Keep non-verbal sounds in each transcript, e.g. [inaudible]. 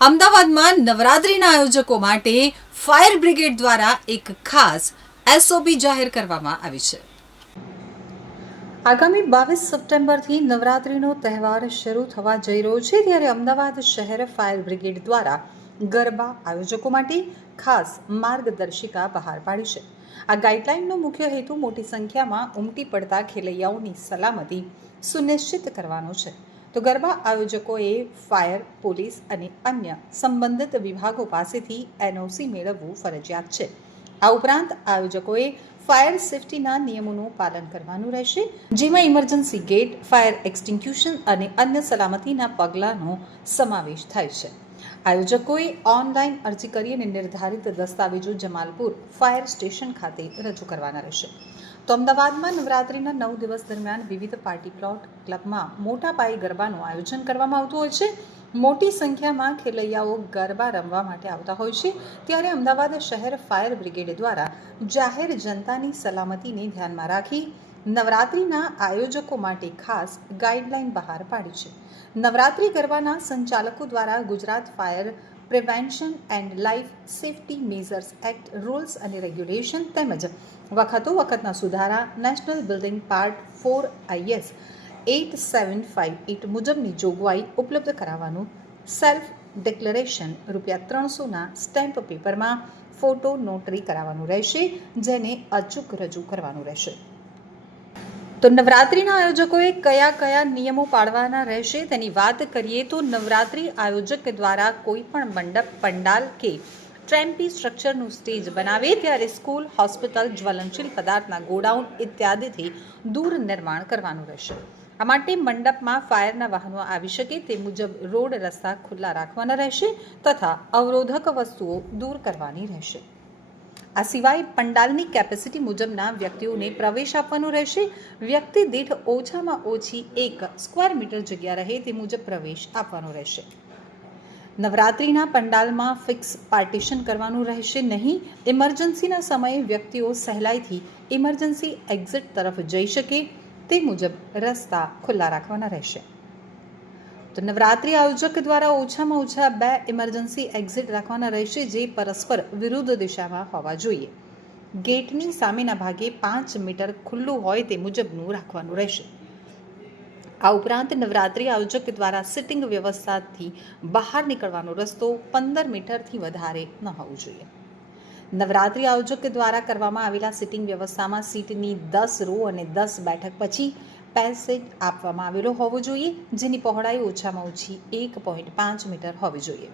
અમદાવાદમાં નવરાત્રિના આયોજકો માટે ફાયર બ્રિગેડ દ્વારા એક ખાસ એસઓપી જાહેર કરવામાં આવી છે. આગામી બાવીસ સપ્ટેમ્બરથી નવરાત્રિનો તહેવાર શરૂ થવા જઈ રહ્યો છે ત્યારે અમદાવાદ શહેર ફાયર બ્રિગેડ દ્વારા ગરબા આયોજકો માટે ખાસ માર્ગદર્શિકા બહાર પાડી છે. આ ગાઈડલાઇનનો મુખ્ય હેતુ મોટી સંખ્યામાં ઉમટી પડતા ખેલૈયાઓની સલામતી સુનિશ્ચિત કરવાનો છે. તો ગરબા આયોજકોએ ફાયર, પોલીસ અને અન્ય સંબંધિત વિભાગો પાસેથી એનઓસી મેળવવું ફરજિયાત છે. આ ઉપરાંત આયોજકોએ ફાયર સેફટીના નિયમોનું પાલન કરવાનું રહેશે, જેમાં ઇમરજન્સી ગેટ, ફાયર એક્સટિન્ક્યુશન અને અન્ય સલામતીના પગલાંનો સમાવેશ થાય છે. આયોજકોએ ઓનલાઈન અરજી કરી અને નિર્ધારિત દસ્તાવેજો જમાલપુર ફાયર સ્ટેશન ખાતે રજૂ કરવાના રહેશે. તો અમદાવાદમાં નવરાત્રિના નવ દિવસ દરમિયાન વિવિધ પાર્ટી પ્લોટ, ક્લબમાં મોટા પાયે ગરબાનું આયોજન કરવામાં આવતું હોય છે. મોટી સંખ્યામાં ખેલૈયાઓ ગરબા રમવા માટે આવતા હોય છે. ત્યારે અમદાવાદ શહેર ફાયર બ્રિગેડ દ્વારા જાહેર જનતાની સલામતીને ધ્યાનમાં રાખી નવરાત્રિના આયોજકો માટે ખાસ ગાઈડલાઈન બહાર પાડી છે. નવરાત્રિ ગરબાના સંચાલકો દ્વારા Gujarat fire prevention and life safety measures act rules અને રેગ્યુલેશન તેમજ વખતો વખતના સુધારા national building part four IS eight seven five eight મુજબની જોગવાઈ ઉપલબ્ધ કરાવવાનું સેલ્ફ ડિક્લેરેશન રૂપિયા ત્રણસોના સ્ટેમ્પ પેપરમાં ફોટો નોટરી કરાવવાનું રહેશે, જેને અચૂક રજૂ કરવાનું રહેશે. તો નવરાત્રિના આયોજકોએ કયા કયા નિયમો પાળવાના રહેશે તેની વાત કરીએ તો નવરાત્રિ આયોજક દ્વારા કોઈ પણ મંડપ, પંડાલ કે ટ્રેમ્પી સ્ટ્રક્ચરનું સ્ટેજ બનાવે ત્યારે સ્કૂલ, હોસ્પિટલ, જ્વલનશીલ પદાર્થના ગોડાઉન ઇત્યાદિથી દૂર નિર્માણ કરવાનું રહેશે. આ માટે મંડપમાં ફાયરના વાહનો આવી શકે તે મુજબ રોડ રસ્તા ખુલ્લા રાખવાના રહેશે તથા અવરોધક વસ્તુઓ દૂર કરવાની રહેશે. આ સિવાય પંડાલની કેપેસિટી મુજબના વ્યક્તિઓને પ્રવેશ આપવાનો રહેશે. વ્યક્તિ દીઠ ઓછામાં ઓછી એક સ્ક્વેર મીટર જગ્યા રહે તે મુજબ પ્રવેશ આપવાનો રહેશે. નવરાત્રિના પંડાલમાં ફિક્સ પાર્ટીશન કરવાનું રહેશે નહીં. ઇમરજન્સીના સમયે વ્યક્તિઓ સહેલાઈથી ઇમરજન્સી એક્ઝિટ તરફ જઈ શકે તે મુજબ રસ્તા ખુલ્લા રાખવાના રહેશે. તો નવરાત્રિ આયોજક દ્વારા ઓછામાં ઓછા બે ઇમરજન્સી એક્ઝિટ રાખવાના રહેશે જે પરસ્પર વિરુદ્ધ દિશામાં હોવા જોઈએ. ગેટની સામેના ભાગે પાંચ મીટર ખુલ્લું હોય તે મુજબનું રાખવાનું રહેશે. આ ઉપરાંત નવરાત્રિ આયોજક દ્વારા સિટિંગ વ્યવસ્થાથી બહાર નીકળવાનો રસ્તો પંદર મીટરથી વધારે ન હોવો જોઈએ. નવરાત્રિ આયોજક દ્વારા કરવામાં આવેલા સિટિંગ વ્યવસ્થામાં સીટની દસ રો અને દસ બેઠક પછી પેસેજ આપવામાં આવેલો હોવો જોઈએ, જેની પહોળાઈ ઓછામાં ઓછી એક પોઈન્ટ પાંચ મીટર હોવી જોઈએ.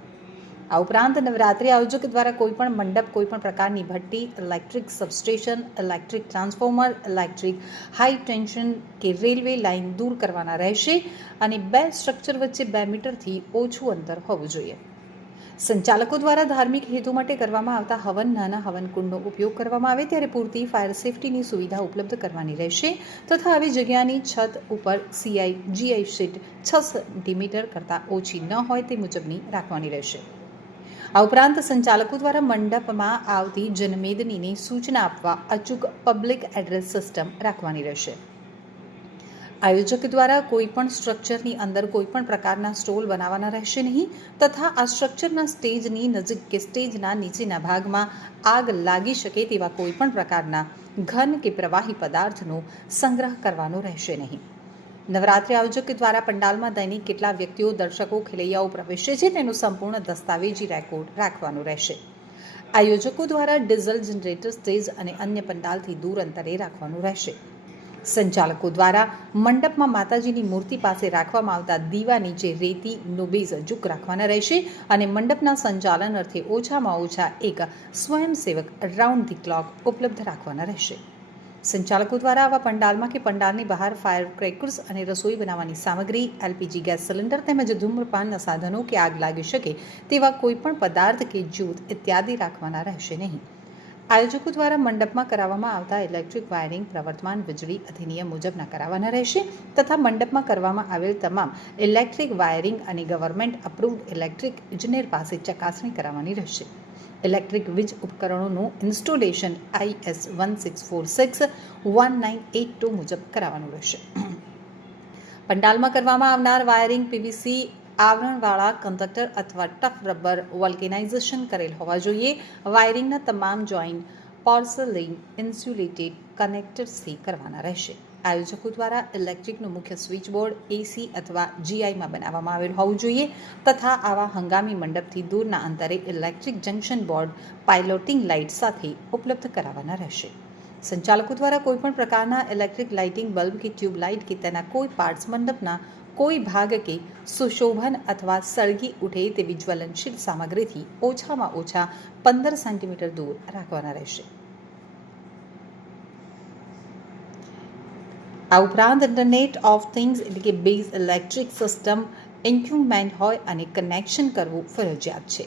આ ઉપરાંત નવરાત્રિ આયોજક દ્વારા કોઈપણ મંડપ કોઈપણ પ્રકારની ભઠ્ઠી electric substation electric transformer electric high tension કે રેલવે લાઇન દૂર કરવાના રહેશે અને બે સ્ટ્રક્ચર વચ્ચે બે મીટરથી ઓછું અંતર હોવું જોઈએ. સંચાલકો દ્વારા ધાર્મિક હેતુ માટે કરવામાં આવતા હવન નાના હવન કુંડનો ઉપયોગ કરવામાં આવે ત્યારે પૂરતી ફાયર સેફટીની સુવિધા ઉપલબ્ધ કરવાની રહેશે તથા આવી જગ્યાની છત ઉપર સીઆઈ જીઆઈ શીટ છ સેન્ટીમીટર કરતાં ઓછી ન હોય તે મુજબની રાખવાની રહેશે. આ ઉપરાંત સંચાલકો દ્વારા મંડપમાં આવતી જનમેદનીની સૂચના આપવા અચૂક પબ્લિક એડ્રેસ સિસ્ટમ રાખવાની રહેશે. આયોજક દ્વારા કોઈપણ સ્ટ્રક્ચરની અંદર કોઈપણ પ્રકારના સ્ટોલ બનાવવાના રહેશે નહીં તથા આ સ્ટ્રક્ચરના સ્ટેજની નજીક કે સ્ટેજના નીચેના ભાગમાં આગ લાગી શકે તેવા કોઈપણ પ્રકારના ઘન કે પ્રવાહી પદાર્થનો સંગ્રહ કરવાનો રહેશે નહીં. નવરાત્રિ આયોજક દ્વારા પંડાલમાં દૈનિક કેટલા વ્યક્તિઓ, દર્શકો, ખેલૈયાઓ પ્રવેશે છે તેનો સંપૂર્ણ દસ્તાવેજી રેકોર્ડ રાખવાનું રહેશે. આયોજકો દ્વારા ડીઝલ જનરેટર સ્ટેજ અને અન્ય પંડાલથી દૂર અંતરે રાખવાનું રહેશે. સંચાલકો દ્વારા મંડપમાં માતાજીની મૂર્તિ પાસે રાખવામાં આવતા દીવા નીચે રેતી, નોબેઝ જુક રાખવાના રહેશે અને મંડપના સંચાલન અર્થે ઓછામાં ઓછા એક સ્વયંસેવક રાઉન્ડ ધી ક્લોક ઉપલબ્ધ રાખવાના રહેશે. સંચાલકો દ્વારા આવા પંડાલમાં કે પંડાલની બહાર ફાયર ક્રેકર્સ અને રસોઈ બનાવવાની સામગ્રી, એલપીજી ગેસ સિલિન્ડર તેમજ ધૂમ્રપાનના સાધનો કે આગ લાગી શકે તેવા કોઈપણ પદાર્થ કે જૂથ ઇત્યાદિ રાખવાના રહેશે નહીં. આયોજકો દ્વારા મંડપમાં કરાવવામાં આવતા ઇલેક્ટ્રિક વાયરિંગ પ્રવર્તમાન વીજળી અધિનિયમ મુજબના કરાવવાના રહેશે તથા મંડપમાં કરવામાં આવેલ તમામ ઇલેક્ટ્રિક વાયરિંગ અને ગવર્મેન્ટ અપ્રૂવ્ડ ઇલેક્ટ્રિક ઇજનેર પાસે ચકાસણી કરાવવાની રહેશે. ઇલેક્ટ્રિક વીજ ઉપકરણોનું installation IS one six four six one nine eight two મુજબ કરાવવાનું રહેશે. [clears throat] પંડાલમાં કરવામાં આવનાર વાયરિંગ પીવીસી આવરણવાળા કંડક્ટર અથવા ટફ રબર વલ્કેનાઇઝેશન કરેલ હોવા જોઈએ. વાયરિંગના તમામ જોઈન્ટ પોર્સલિન ઇન્સ્યુલેટેડ કનેક્ટર્સથી કરવાના રહેશે. આયોજકો દ્વારા ઇલેક્ટ્રિકનું મુખ્ય સ્વિચબોર્ડ, એસી અથવા જીઆઈમાં બનાવવામાં આવેલ હોવું જોઈએ તથા આવા હંગામી મંડપથી દૂરના અંતરે electric junction board piloting light સાથે ઉપલબ્ધ કરાવવાના રહેશે. સંચાલકો દ્વારા કોઈપણ પ્રકારના ઇલેક્ટ્રિક લાઇટિંગ બલ્બ કે ટ્યુબ લાઇટ કે તેના કોઈ પાર્ટ્સ મંડપના કોઈ ભાગ કે સુશોભન અથવા સળગી ઉઠે તેવી જ્વલનશીલ સામગ્રીથી ઓછામાં ઓછા પંદર સેન્ટીમીટર દૂર રાખવાના રહેશે. આ ઉપરાંત ઇન્ટરનેટ ઓફ થિંગ્સ એટલે કે બેઝ ઇલેક્ટ્રિક સિસ્ટમ ઇન્ક્યુમેન્ટ હોય અને કનેક્શન કરવું ફરજિયાત છે.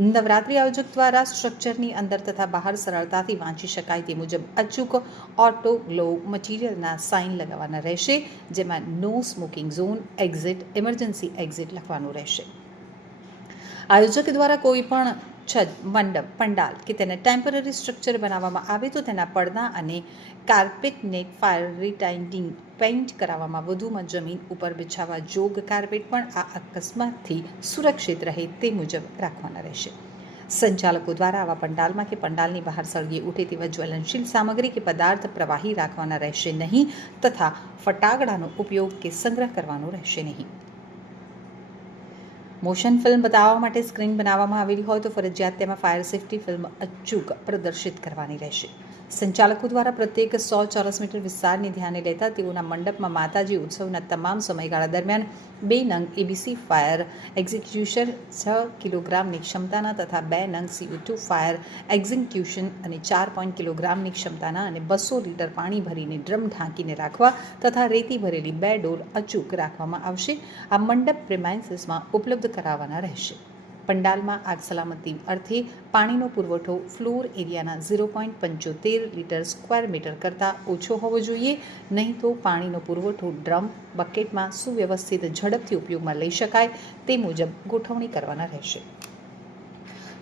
નવરાત્રિ આયોજક દ્વારા સ્ટ્રક્ચરની અંદર તથા બહાર સરળતાથી વાંચી શકાય તે મુજબ અચૂક ઓટો ગ્લો મટીરિયલના સાઇન લગાવવાના રહેશે, જેમાં no smoking zone exit emergency exit લખવાનું રહેશે. આયોજક દ્વારા કોઈ પણ છત મંડપ, પંડાલ કે તેને ટેમ્પરરી સ્ટ્રક્ચર બનાવવામાં આવે તો તેના પડદા અને કાર્પેટને ફાયર રિટાઇન્ડિંગ પેઇન્ટ કરાવવામાં વધુમાં જમીન ઉપર બિછાવા જોગ કાર્પેટ પણ આ અકસ્માતથી સુરક્ષિત રહે તે મુજબ રાખવાના રહેશે. સંચાલકો દ્વારા આવા પંડાલમાં કે પંડાલની બહાર સળગી ઉઠે તેવા જ્વલનશીલ સામગ્રી કે પદાર્થ પ્રવાહી રાખવાના રહેશે નહીં તથા ફટાકડાનો ઉપયોગ કે સંગ્રહ કરવાનો રહેશે નહીં. મોશન ફિલ્મ બતાવવા માટે સ્ક્રીન બનાવવામાં આવેલી હોય તો ફરજિયાત તેમાં ફાયર સેફ્ટી ફિલ્મ અચૂક પ્રદર્શિત કરવાની રહેશે. સંચાલકો દ્વારા પ્રત્યેક સો ચોરસ મીટર વિસ્તારને ધ્યાને લેતા તેઓના મંડપમાં માતાજી ઉત્સવના તમામ સમયગાળા દરમિયાન બે નંગ એબીસી ફાયર એક્ઝિક્યુશન, છ કિલોગ્રામની ક્ષમતાના તથા બે નંગ સીયુ ટુ ફાયર એક્ઝિક્યુશન અને ચાર પોઈન્ટ કિલોગ્રામની ક્ષમતાના અને બસો લીટર પાણી ભરીને ડ્રમ ઢાંકીને રાખવા તથા રેતી ભરેલી બે ડોલ અચૂક રાખવામાં આવશે. આ મંડપ પ્રિમાઇન્સીસમાં ઉપલબ્ધ કરાવવાના રહેશે. પંડાલમાં આગ સલામતી અર્થે પાણીનો પુરવઠો ફ્લોર એરિયાના ઝીરો પોઈન્ટ પંચોતેર લીટર સ્ક્વેર મીટર કરતાં ઓછો હોવો જોઈએ. નહીં તો પાણીનો પુરવઠો ડ્રમ, બકેટમાં સુવ્યવસ્થિત ઝડપથી ઉપયોગમાં લઈ શકાય. તે મુજબ ગોઠવણી કરવાના રહેશે.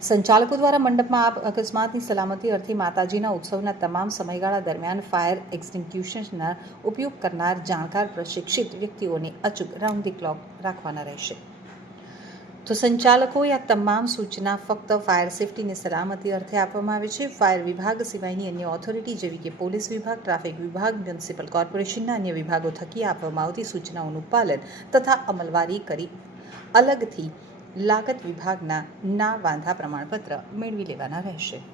સંચાલકો દ્વારા મંડપમાં આ અકસ્માતની સલામતી અર્થે માતાજીના ઉત્સવના તમામ સમયગાળા દરમિયાન ફાયર એક્સટિંગ્યુશનના ઉપયોગ કરનાર જાણકાર, પ્રશિક્ષિત વ્યક્તિઓને અચૂક રાઉન્ડ ધી ક્લોક રાખવાના રહેશે. તો સંચાલકોએ આ તમામ સૂચના ફક્ત ફાયર સેફટીની સલામતી અર્થે આપવામાં આવે છે. ફાયર વિભાગ સિવાયની અન્ય ઓથોરિટી જેવી કે પોલીસ વિભાગ, ટ્રાફિક વિભાગ, મ્યુનિસિપલ કોર્પોરેશનના અન્ય વિભાગો થકી આપવામાં આવતી સૂચનાઓનું પાલન તથા અમલવારી કરી અલગથી લાગત વિભાગના ના વાંધા પ્રમાણપત્ર મેળવી લેવાના રહેશે.